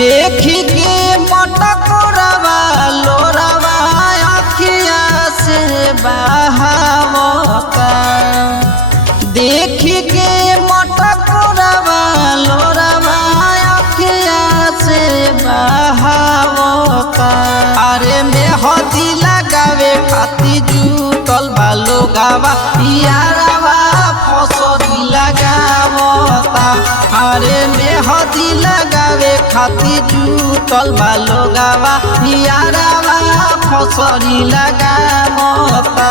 देखी के मटकोरवा लोरवा अखिया से बहावता। देखी के मटकोरवा लोरवा अखिया से बहावता। अरे मेहदी लगावे खातिर जुटल बा लोगवा यारवा फसरी लगावता। अरे मेहदी लगावे खातिर जुटल बा लोगवा यारवा फसरी लगावता।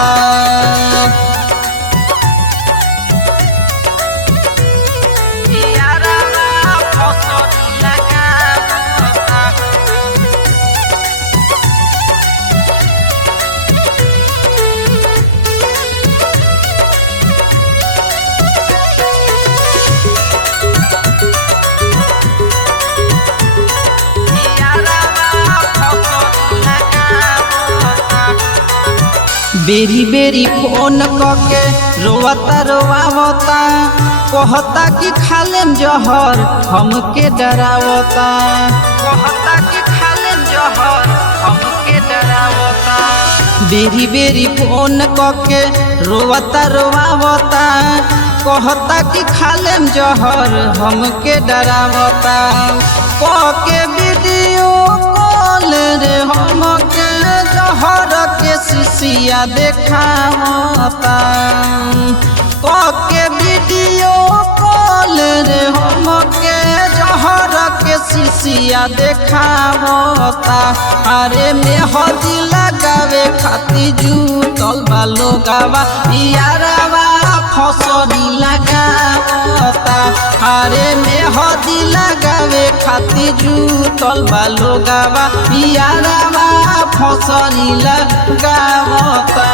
बेरी बेरी फोन करके रोवता रोवावता। कहता कि खालेम जहर हमके डरावता। कहता कि खालेम जहर हमके डरावता। बेरी बेरी फोन करके रोवता रोवावता। कहता कि खालेम जहर हमके डरावता। कह के वीडियो कॉल रे हमके जहर के शीशिया देखावता। के वीडियो कॉल रे हमके जहर के शीशिया देखावता। अरे मेहदी लगावे खातिर जुटल बा लोगवा यारवा फसरी लगावता। अरे मेहदी लगावे खातिर जुटल बा लोगवा यारवा फसरी लगावता।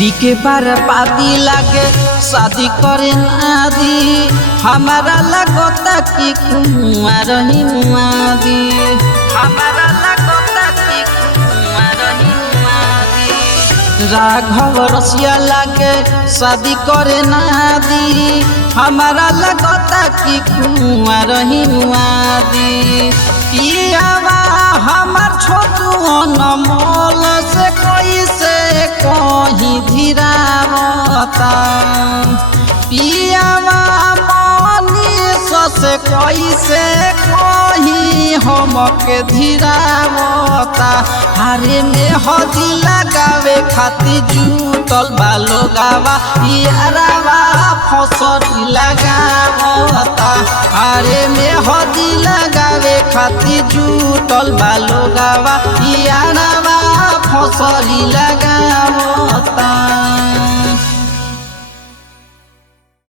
बीके बार पाती लागे शादी करे नादी। हमारा लगता कि कुंवर ही मुआदी। हमारा लगता कि कुंवर ही मुआदी। राघव रसिया लागे शादी करे नादी। हमारा लगता कि कुंवर ही मुआदी। पियावा हमार छोटू अनमोल से कैसे कहीं धीरावता। पियावा मनीष से कैसे कहीं हमके धीरावता। अरे मेहदी लगावे खातिर जुटल बा लोगवा यारवा फसरी लगावता। अरे मेहदी लगावे खातिर जुटल बा लोगवा यारवा फसरी लगावता।